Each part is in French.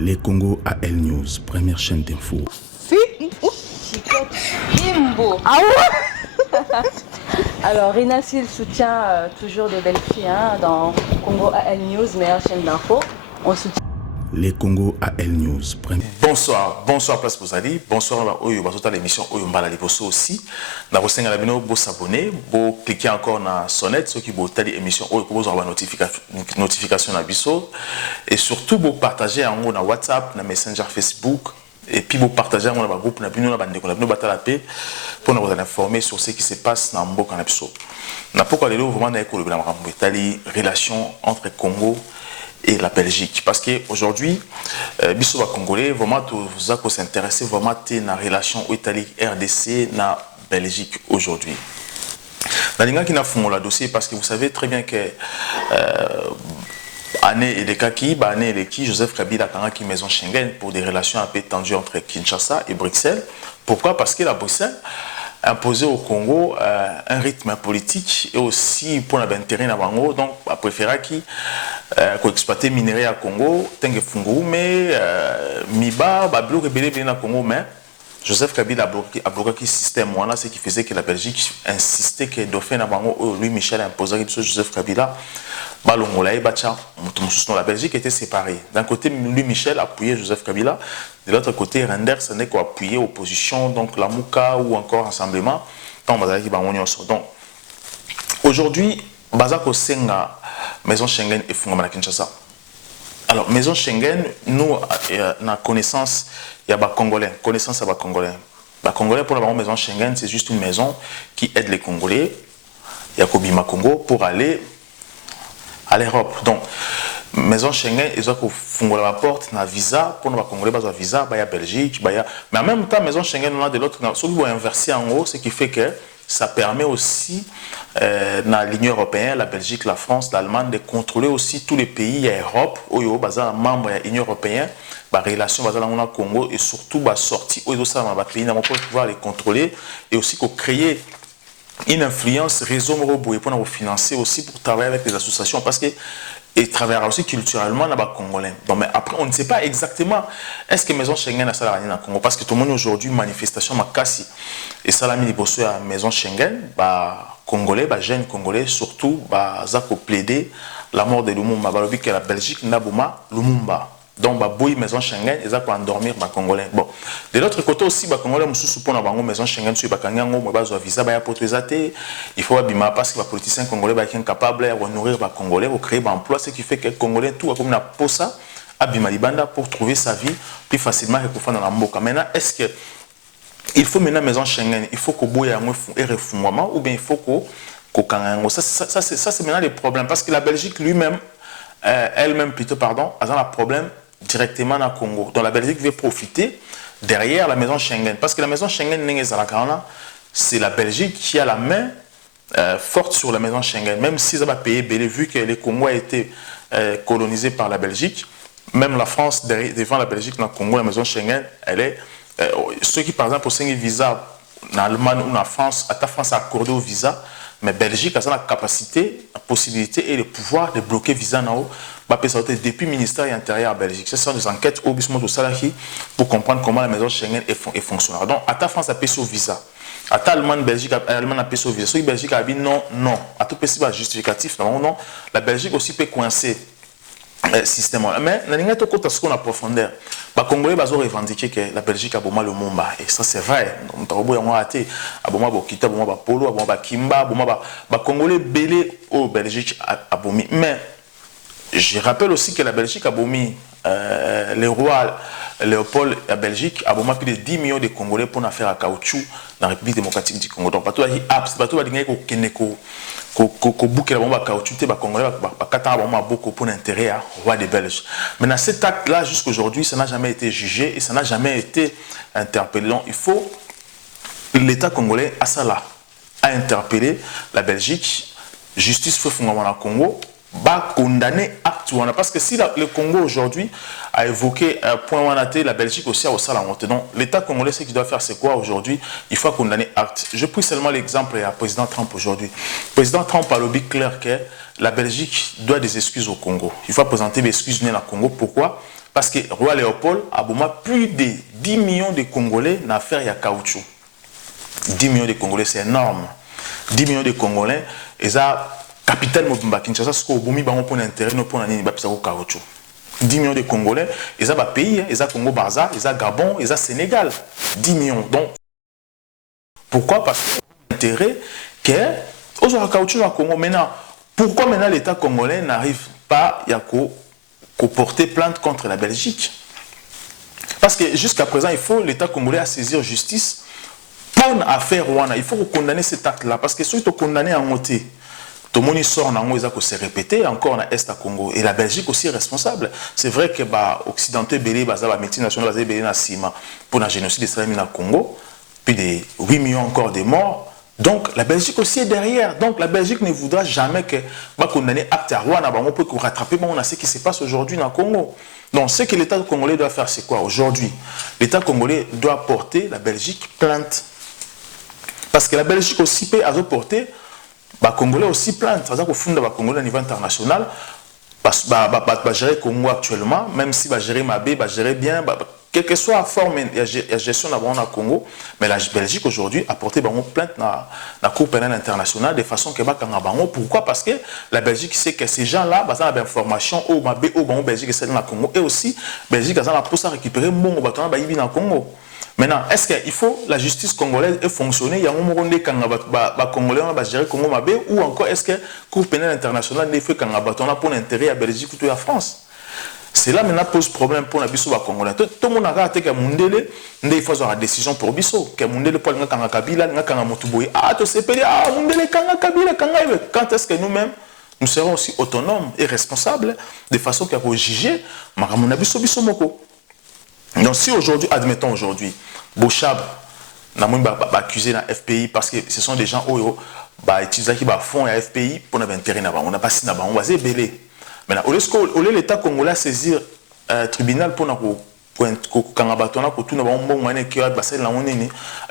Les Congo AL News, première chaîne d'info. Ah ouais. Alors, Rina Sil soutient toujours des belles filles dans Congo AL News, meilleure chaîne d'info. On soutient. Les Congo AL News. Bonsoir, bonsoir Place Bozali, bonsoir Oyo Bazota l'émission Oyo Mbala Liboso aussi. Dans vos 5 à la bino, vous s'abonner, vous cliquez encore dans la sonnette, ceux qui vous tali émission Oyo vous avoir notification à Bisso. Et surtout, vous partagez en haut dans WhatsApp, dans Messenger Facebook. Et puis vous partagez en haut dans le groupe, dans la bande de paix pour nous informer sur ce qui se passe dans le Mboka Napso. N'a pas quoi vraiment dans les relations entre Congo et la Belgique. Parce qu'aujourd'hui, Bissot Congolais, vraiment, vous avez s'intéresser vraiment à la relation Italie-RDC et la Belgique aujourd'hui. Dans les gens qui n'ont pas dossier, parce que vous savez très bien que année et les Kaki, année et qui Joseph Kabila a qui maison Schengen pour des relations un peu tendues entre Kinshasa et Bruxelles. Pourquoi? Parce que la Bruxelles a imposé au Congo un rythme politique et aussi pour l'intérêt dans Bango, donc a préféré qui exploiter minerai à Congo, Tengue Fungu, mais Miba, Bablo rebelle bien à Congo, mais Joseph Kabila a bloqué le système, voilà ce qui faisait que la Belgique insistait que Dauphin à Bango, lui Michel a imposé que Joseph Kabila, Balongola et Bacha, la Belgique était séparée. D'un côté, lui Michel appuyait Joseph Kabila, de l'autre côté, Renders, ce n'est qu'appuyer opposition, donc la Mouka ou encore Rassemblement, tant Bazaki Bangonio. Donc, aujourd'hui, Bazako Senga, Maison Schengen et Fungama Kinshasa. Alors, Maison Schengen, nous, on a connaissance, il y a des Congolais, connaissance à des Congolais. Les Congolais, pour la Maison Schengen, c'est juste une maison qui aide les Congolais, Yakobima Congo, pour aller à l'Europe. Donc, Maison Schengen, ils ont fungé la porte, un visa, pour les Congolais, ils ont un visa, il y a Belgique, mais en même temps, Maison Schengen, on a de l'autre, ceux qui vont inverser en haut, ce qui fait que ça permet aussi, dans l'Union européenne, la Belgique, la France, l'Allemagne, de contrôler aussi tous les pays à Europe, où ils sont membres de l'Union européenne, la relation avec le Congo et surtout la sortie où ils sont dans les pays, pour pouvoir les contrôler et aussi pour créer une influence réseau pour financer aussi, pour travailler avec les associations, parce que et travailler aussi culturellement dans les Congolais. Bon, mais après, on ne sait pas exactement est-ce que Maison Schengen a ça dans le Congo, parce que tout le monde aujourd'hui, manifestation, Makassi, et ça l'a mis les à Maison Schengen, Congolais, jeunes Congolais, surtout, ça a plaidé la mort de Lumumba, que la Belgique n'a pas Lumumba. Donc, boy Maison Schengen, ils ont endormir les Congolais. Bon, de l'autre côté aussi, les Congolais, ils ont une Maison Schengen, ils ont un visa, il faut abîmer parce que les politiciens congolais sont capables de nourrir les Congolais, de créer un emploi, ce qui fait que les Congolais, tout comme une posa, abîmer Libanda pour trouver sa vie plus facilement que pour faire dans la Mboka. Maintenant, est-ce que il faut maintenant Maison Schengen, il faut que boy un refoulement ou bien il faut que ça c'est maintenant le problème parce que la Belgique lui-même, elle-même plutôt, pardon, a un problème directement dans le Congo. Donc la Belgique veut profiter derrière la maison Schengen. Parce que la maison Schengen, c'est la Belgique qui a la main forte sur la maison Schengen. Même s'ils ont payé Bélé, vu que le Congo a été colonisé par la Belgique, même la France, devant la Belgique, dans le Congo, la maison Schengen, elle est... ceux qui, par exemple, ont un visa en Allemagne ou en France, à ta France a accordé au visa, mais Belgique a la capacité, la possibilité et le pouvoir de bloquer visa en haut. Depuis le ministère intérieur à Belgique. Ce sont des enquêtes au Bismot au Salahi pour comprendre comment la maison Schengen est fonctionnelle. Donc, à ta France a payé au visa. À ta Allemagne, Belgique, Allemagne a payé au visa. Si la Belgique a dit non, non. À tout possible justificatif, non, non. La Belgique aussi peut coincer le système. Mais, dans les cas, ce qu'on a profondeur. Les Congolais ont revendiqué que la Belgique a beaucoup le Mumba. Et ça, c'est vrai. On a été à Boma Bokita, Boma Polo, Boma Kimba, les Congolais belé au Belgique à Bomi. Mais, je rappelle aussi que la Belgique a bomi le roi Léopold à Belgique a bomi plus de 10 millions de Congolais pour une affaire à caoutchouc dans la République démocratique du Congo. Donc, pas tout a dit pas tout a dit que bouquet la bombe à caoutchouc, les Congolais a beaucoup pour l'intérêt à roi des Belges. Maintenant, cet acte-là, jusqu'aujourd'hui, ça n'a jamais été jugé et ça n'a jamais été interpellé. Donc, il faut l'État congolais à ça là, a interpellé la Belgique, justice fait fondamentalement au Congo. Condamner acte parce que si le Congo aujourd'hui a évoqué un point où on a été, la Belgique aussi a aussi la montée. Donc l'État congolais, ce qu'il doit faire, c'est quoi aujourd'hui? Il faut condamner acte. Je pris seulement l'exemple du président Trump aujourd'hui. Le président Trump a lobby clair que la Belgique doit des excuses au Congo. Il faut présenter des excuses nées au Congo. Pourquoi? parce que roi Léopold a plus de 10 millions de Congolais dans l'affaire ya caoutchouc. 10 millions de Congolais, c'est énorme. 10 millions de Congolais, et ça, capitale Mobimba Kinshasa, ce qu'on a pour l'intérêt, nous pour l'année, c'est au caoutchouc. 10 millions de Congolais, et ça, pays, et ça, Congo Barza, et ça, Gabon, et ça, Sénégal. 10 millions. Donc, pourquoi? Parce que l'intérêt que, aujourd'hui, caoutchouc au Congo, maintenant, pourquoi maintenant l'État congolais n'arrive pas à porter plainte contre la Belgique? Parce que jusqu'à présent, il faut l'État congolais à saisir justice pour une affaire Rwanda. Il faut condamner cet acte-là. Parce que si tu es condamné en moté, tout le monde sort dans le se répéter encore dans l'Est à Congo. Et la Belgique aussi est responsable. C'est vrai que les Occidentaux, les multinationales, les Nassima pour le génocide israélien dans le Congo, puis des 8 millions encore de morts. Donc la Belgique aussi est derrière. Donc la Belgique ne voudra jamais que condamner acte à Rwanda pour rattraper ce qui se passe aujourd'hui dans le Congo. Donc ce que l'État congolais doit faire, c'est quoi aujourd'hui? L'État congolais doit porter la Belgique plainte. Parce que la Belgique aussi peut porter les Congolais aussi plainte. C'est-à-dire qu'au fond, les Congolais au niveau international, gérer le Congo actuellement, même si gérer Mabé, gérer bien, quelle que soit la forme de gestion de la Congo, mais la Belgique aujourd'hui a porté plainte dans la Cour pénale internationale de façon que pourquoi? Parce que la Belgique sait que ces gens-là, ils ont des informations au Mabé, au Belgique et dans le Congo, et aussi la Belgique a pour ça récupérer le bâton dans le Congo. Maintenant, est-ce qu'il faut la justice congolaise fonctionner? Il y a un moment donné quand les Congolais vont gérer le Congo Mabé, ou encore est-ce que la Cour pénale internationale ne fait qu'un bâton pour l'intérêt à la Belgique ou à la France? C'est là maintenant pose problème pour les Congolais. Tout le monde a raté que Mundele, il faut avoir la décision pour Bisso. Que Mundele pour le Kabila, le Moutouboui. Ah, tu sais, Mundele, Kabila, quand est-ce que nous-mêmes, nous serons aussi autonomes et responsables de façon qu'il faut juger Maramuna Bisso Bisso Moko. Donc si aujourd'hui, admettons aujourd'hui, Bochab n'a pas accusé la FPI parce que ce sont des gens qui utilisent qui font la FPI pour notre intérêt. On n'a pas signé, on va se belé. Maintenant, au lieu l'État congolais saisir un tribunal pour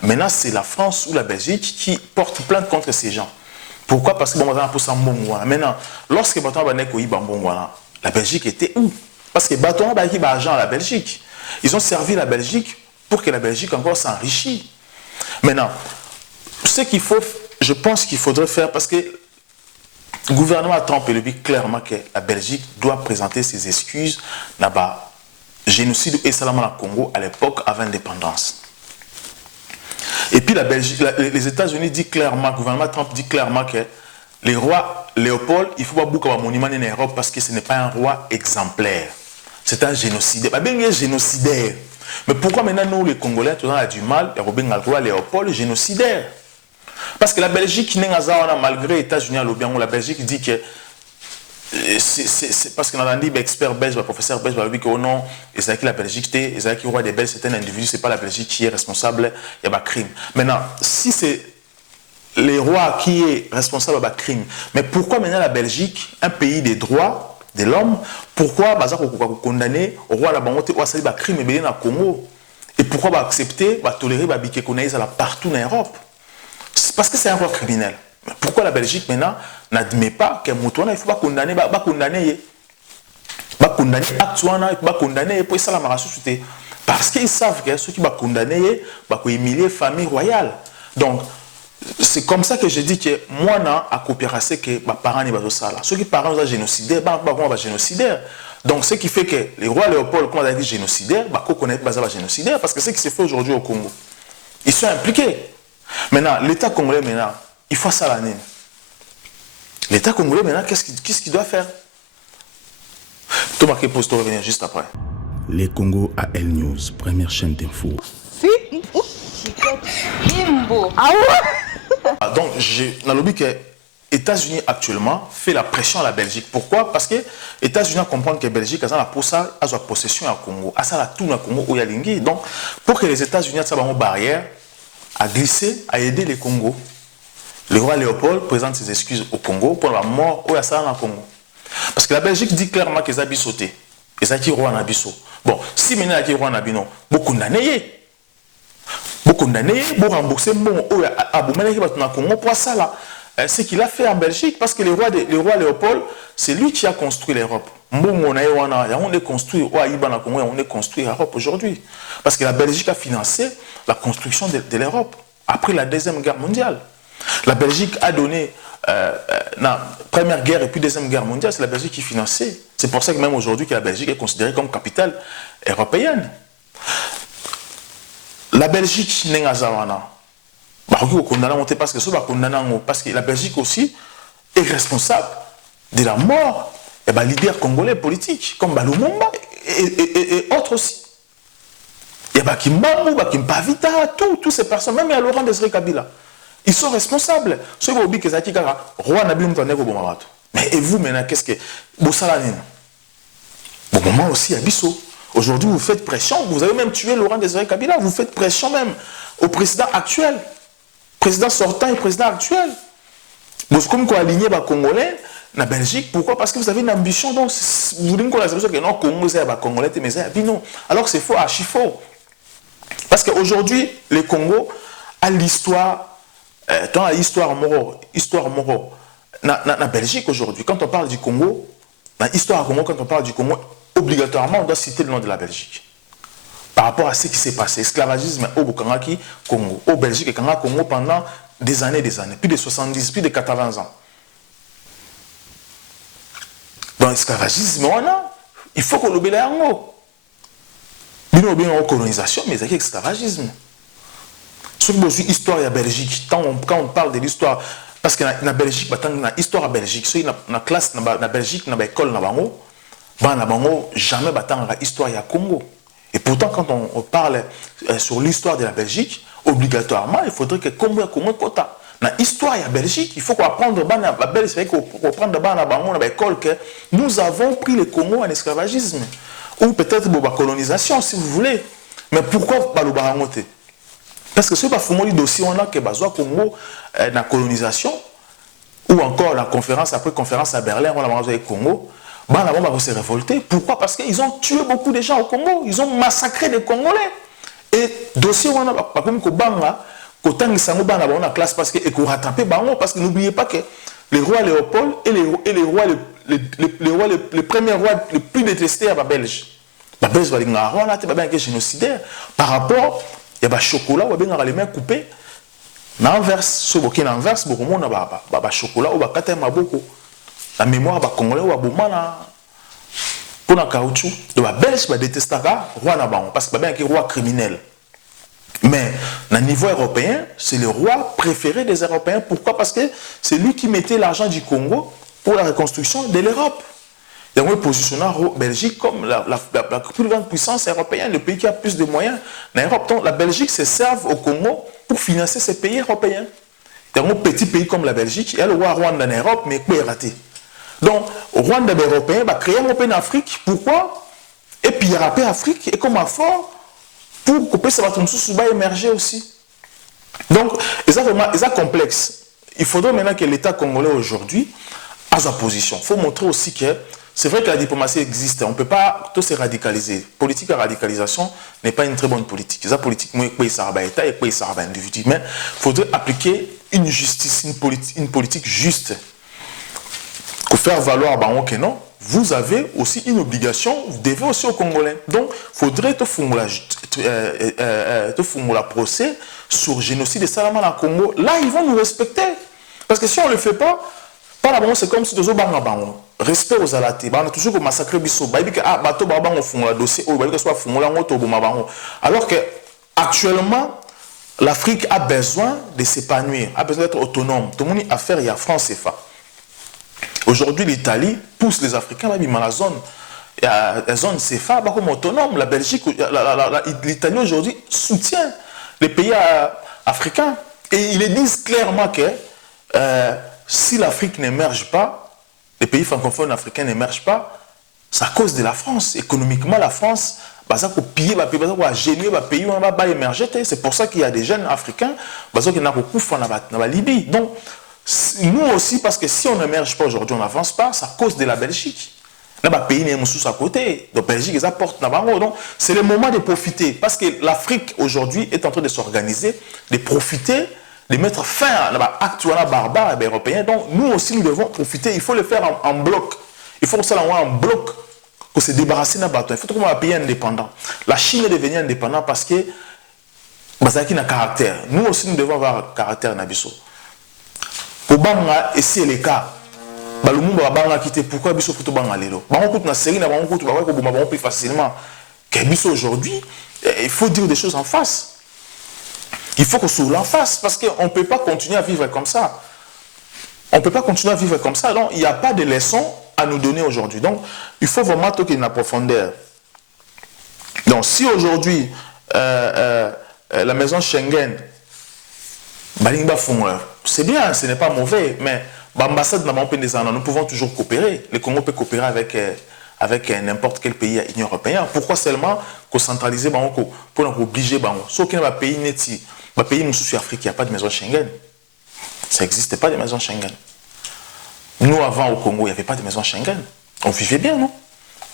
maintenant c'est la France ou la Belgique qui porte plainte contre ces gens. Pourquoi? Parce que maintenant, lorsque la Belgique était où? Parce que Baton a eu l'argent à la Belgique. Ils ont servi la Belgique pour que la Belgique encore s'enrichisse. Maintenant, ce qu'il faut, je pense qu'il faudrait faire, parce que le gouvernement Trump le dit clairement que la Belgique doit présenter ses excuses dans le génocide et Salama au Congo à l'époque avant l'indépendance. Et puis les États-Unis disent clairement, le gouvernement Trump dit clairement que le roi Léopold, il ne faut pas beaucoup de monument en Europe parce que ce n'est pas un roi exemplaire. C'est un génocidaire. Il est génocidaire. Mais pourquoi maintenant nous, les Congolais, on a du mal à rebenir le roi Léopold génocidaire? Parce que la Belgique, malgré les États-Unis, la Belgique dit que c'est parce qu'on a dit expert belge, professeur belge, il dit que non, c'est la Belgique, c'est le roi des Belges, c'est un individu, ce n'est pas la Belgique qui est responsable, il y a un crime. Maintenant, si c'est le roi qui est responsable de crime, mais pourquoi maintenant la Belgique, un pays des droits de l'homme, pourquoi condamner au roi la banque ou à crime et dans le Congo? Et pourquoi accepter, tolérer partout en Europe? Parce que c'est un roi criminel. Pourquoi la Belgique maintenant n'admet pas qu'un Moutouana, il ne faut pas condamner, condamner pour ça la marasouté. Parce qu'ils savent que ceux qui vont condamner, vont humilier la famille royale. Donc, c'est comme ça que je dis que moi, à coopérer, c'est que mes parents ne vont pas. Ceux qui parents ont génocidaire, ils génocidaire. Donc, ce qui fait que les rois Léopold, comme on a dit génocidaire, ils connaissent pas génocidaire parce que c'est ce qui se fait aujourd'hui au Congo. Ils sont impliqués. Maintenant, l'État congolais, maintenant, il faut ça l'année. L'État congolais, maintenant, qu'est-ce qu'il doit faire? Thomas Kepos, tu revenir juste après. Les Congo AL News, première chaîne d'info. Ah ouais? Donc, dans le but que les États-Unis actuellement fait la pression à la Belgique. Pourquoi? Parce que les États-Unis comprennent que la Belgique a la possession au Congo. A ça la tout au Congo où il y a l'ingé. Donc, pour que les États-Unis aient une barrière à glisser, à aider les Congo, le roi Léopold présente ses excuses au Congo pour la mort où il y a ça dans le Congo. Parce que la Belgique dit clairement qu'ils ont sauté. Ils ont dit roi Nabiso. Bon, si maintenant il y a roi Nabino, beaucoup condamnés. Beaucoup condamnés, beaucoup remboursés, bon, à Congo pour ça là. ce qu'il a fait en Belgique, parce que le roi Léopold, c'est lui qui a construit l'Europe. On est construit, on est construit l'Europe aujourd'hui. Parce que la Belgique a financé la construction de l'Europe après la Deuxième Guerre mondiale. La Belgique a donné, la Première Guerre et puis Deuxième Guerre mondiale, c'est la Belgique qui finançait. C'est pour ça que même aujourd'hui, que la Belgique est considérée comme capitale européenne. La Belgique n'est pas parce que la Belgique aussi est responsable de la mort des leaders congolais politiques, comme Lumumba et autres aussi. Il y a Kimbambu, Kimpavita, toutes ces personnes, même il y a Laurent Désiré Kabila. Ils sont responsables. Mais et vous maintenant, qu'est-ce que vous savez? Au moment aussi à Bissau. Aujourd'hui, vous faites pression, vous avez même tué Laurent Désiré Kabila, vous faites pression même au président actuel, président sortant et président actuel. Vous comme quoi aligner les Congolais en Belgique, pourquoi? Parce que vous avez une ambition, donc vous voulez qu'on l'impression que non, Congo c'est les Congolais, mais c'est non. Alors que c'est faux, archi faux. Parce qu'aujourd'hui, le Congo a l'histoire, dans l'histoire moro, la Belgique aujourd'hui, quand on parle du Congo, dans l'histoire Congo, quand on parle du Congo, obligatoirement, on doit citer le nom de la Belgique. Par rapport à ce qui s'est passé, esclavagisme au Bukangaki, Congo, au Belgique et Congo pendant des années, plus de 70, plus de 80 ans. Dans l'esclavagisme, il faut qu'on l'oublie là en haut. Il y a une colonisation, mais il y a esclavagisme. Sur l'histoire de la Belgique, quand on parle de l'histoire, parce que la Belgique, dans l'histoire de la Belgique, dans la classe de la Belgique, dans l'école, jamais l'histoire du Congo. Et pourtant, quand on parle sur l'histoire de la Belgique, obligatoirement, il faudrait que Congo quota. Dans l'histoire de la Belgique, il faut qu'on apprenne dans l'école que nous avons pris le Congo en esclavagisme. Ou peut-être la colonisation, si vous voulez. Mais pourquoi pas le barangote? Parce que ce n'est pas le dossier on a que le Congo dans la colonisation, ou encore la conférence après conférence à Berlin, on a le Congo. On s'est révolté. Pourquoi? Parce qu'ils ont tué beaucoup de gens au Congo. Ils ont massacré les Congolais. Et dossier, on a pas comme Kobanga, Kotang Sango Bana, on a classe parce que et qu'on rattraper Bango, parce que n'oubliez pas que les rois Léopold et les rois, les premiers rois les plus détestés à la Belge. La Belge va dire on a été génocidaire par rapport il y a chocolat ou bien les mains coupées. N'inverse, ce qui est inverse, beaucoup de monde a chocolat ou a beaucoup. La mémoire va congolais ou à Boumana pour la caoutchouc de la Belge va détester roi Naban parce que c'est un roi criminel. Mais au niveau européen, c'est le roi préféré des Européens. Pourquoi? Parce que c'est lui qui mettait l'argent du Congo pour la reconstruction de l'Europe. Il a positionné la Belgique comme la plus grande puissance européenne, le pays qui a plus de moyens en Europe. Donc la Belgique se sert au Congo pour financer ces pays européens. Il y a un petit pays comme la Belgique, il y a le roi Rwanda en Europe, mais il est raté. Donc, au Rwanda européen va créer un Open Afrique. Pourquoi? Et puis, il y a un Afrique et comme un fort pour couper ça va émerger aussi. Donc, c'est vraiment complexe. Il faudrait maintenant que l'État congolais aujourd'hui a sa position. Il faut montrer aussi que c'est vrai que la diplomatie existe. On ne peut pas tout se radicaliser. Politique à radicalisation n'est pas une très bonne politique. La politique, moi, ça va État et ça va individu. Mais il faudrait appliquer une justice, une politique juste. Pour faire valoir que non, vous avez aussi une obligation, vous devez aussi aux Congolais. Donc, il faudrait te faire un procès sur le génocide de Salama à Congo. Là, ils vont nous respecter. Parce que si on ne le fait pas, c'est comme si nous avons respect aux alatés. On a toujours massacré Bissau. Alors que actuellement, l'Afrique a besoin de s'épanouir, a besoin d'être autonome. Tout le monde a affaire, il y a France CFA. Aujourd'hui, l'Italie pousse les Africains à la zone. La zone CFA comme autonome. La Belgique, l'Italie aujourd'hui soutient les pays africains. Et ils disent clairement que si l'Afrique n'émerge pas, les pays francophones africains n'émergent pas, c'est à cause de la France. Économiquement, la France, ça va piller, ça va gêner, ça va émerger. C'est pour ça qu'il y a des jeunes africains qui ont dans la Libye. Donc, nous aussi, parce que si on n'émerge pas aujourd'hui, on n'avance pas, c'est à cause de la Belgique. Là, le pays n'est pas à côté. Donc, la Belgique, ils apportent. Donc, c'est le moment de profiter. Parce que l'Afrique, aujourd'hui, est en train de s'organiser, de profiter de mettre fin à l'acte barbare européen. Donc nous aussi, nous devons profiter. Il faut le faire en bloc. Il faut que ça en bloc, que se débarrasser d'un bateau. Il faut que un pays indépendant. La Chine est devenue indépendante parce que ça a un caractère. Nous aussi, nous devons avoir un caractère nabiso. Pour banga, et c'est le cas. Le monde va banga quitter. Pourquoi biso faut banga lelo? Bango coûte na série na bango coûte ba ko boma plus facilement. Que biso aujourd'hui, il faut dire des choses en face. Il faut qu'on soit en face parce qu'on ne peut pas continuer à vivre comme ça. On ne peut pas continuer à vivre comme ça. Donc, il n'y a pas de leçons à nous donner aujourd'hui. Donc, il faut vraiment toquer dans la profondeur. Donc, si aujourd'hui, la maison Schengen, c'est bien, ce n'est pas mauvais, mais l'ambassade n'a pas des années. Nous pouvons toujours coopérer. Le Congo peut coopérer avec n'importe quel pays de l'Union européenne. Pourquoi seulement centraliser pour obliger sauf qu'il y a un pays net, un pays sous Afrique, il n'y a pas de maison Schengen. Ça n'existait pas de maison Schengen. Nous, avant au Congo, il n'y avait pas de maison Schengen. On vivait bien, non?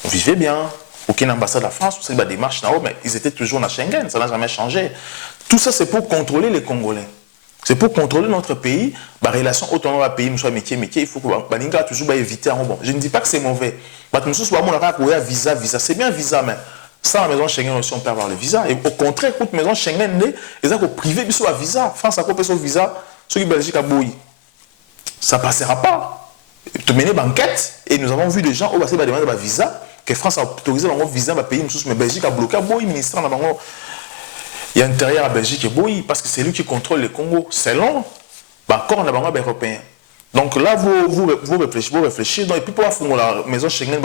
On vivait bien. Aucune ambassade de la France, c'est des démarches là-haut, mais ils étaient toujours dans Schengen, ça n'a jamais changé. Tout ça, c'est pour contrôler les Congolais. C'est pour contrôler notre pays, la relation autonome à pays, métier, il faut que Baninga toujours éviter. Bon, je ne dis pas que c'est mauvais. Visa, c'est bien visa, mais sans la maison Schengen aussi, on peut avoir le visa. Et au contraire, écoute, maison Schengen, ils ont privé sur la visa. France a coupé son visa, ceux qui Belgique a bouilli. Ça ne passera pas. Tu mené une enquête et nous avons vu des gens qui ont demandé un visa, que France a autorisé un visa, pays, mais Belgique a bloqué, le ministère il y a intérieur à Belgique et Boui, parce que c'est lui qui contrôle le Congo. C'est long. Encore on a un européen. Donc là, vous réfléchissez. Donc, et puis pour la maison Schengen,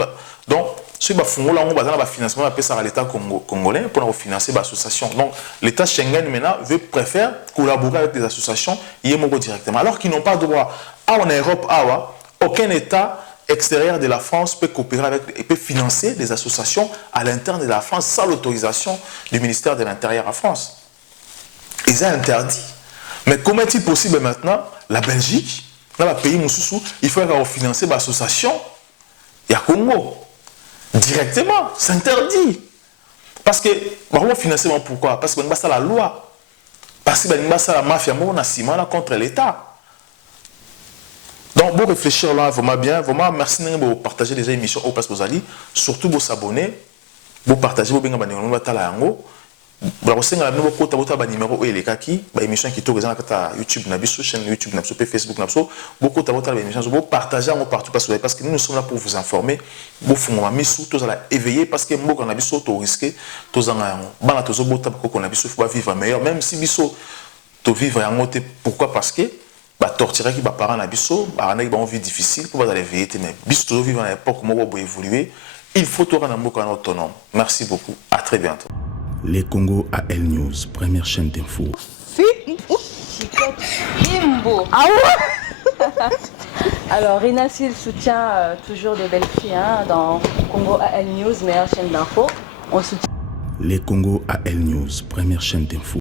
donc, si vous avez un financement à l'État congolais pour financer l'association. Donc, l'État Schengen maintenant préfère collaborer avec des associations directement. Alors qu'ils n'ont pas droit. En Europe, aucun État extérieur de la France peut coopérer avec et peut financer des associations à l'intérieur de la France sans l'autorisation du ministère de l'Intérieur à France. Ils ont interdit. Mais comment est-il possible maintenant, la Belgique, dans le pays Moussoussou, il faut financer l'association et à Congo directement, c'est interdit. Parce que, financer pourquoi? Parce que c'est la loi. Parce que c'est la mafia contre l'État. Donc, pour réfléchir là, vraiment bien, vraiment merci de partager les émissions au Place Bozali, surtout pour s'abonner, pour partager vos numéros, numéro et les kaki, émission qui tourne sur YouTube, chaîne YouTube, Facebook, beaucoup de émissions, pour partager partout parce que nous sommes là pour vous informer, pour vous éveiller parce que nous avons besoin de risquer, nous avons vivre meilleur, même si nous vivre pourquoi? Parce que torturer qui parents na biso une vie difficile pour aller veiller mais biso vivre à l'époque où évoluer il faut tout rendre autonome. Merci beaucoup, à très bientôt. Les Congo AL News, première chaîne d'info. Alors Rinassil soutient toujours des belles filles dans Congo AL News, meilleure chaîne d'info. On soutient Les Congo AL News, première chaîne d'info.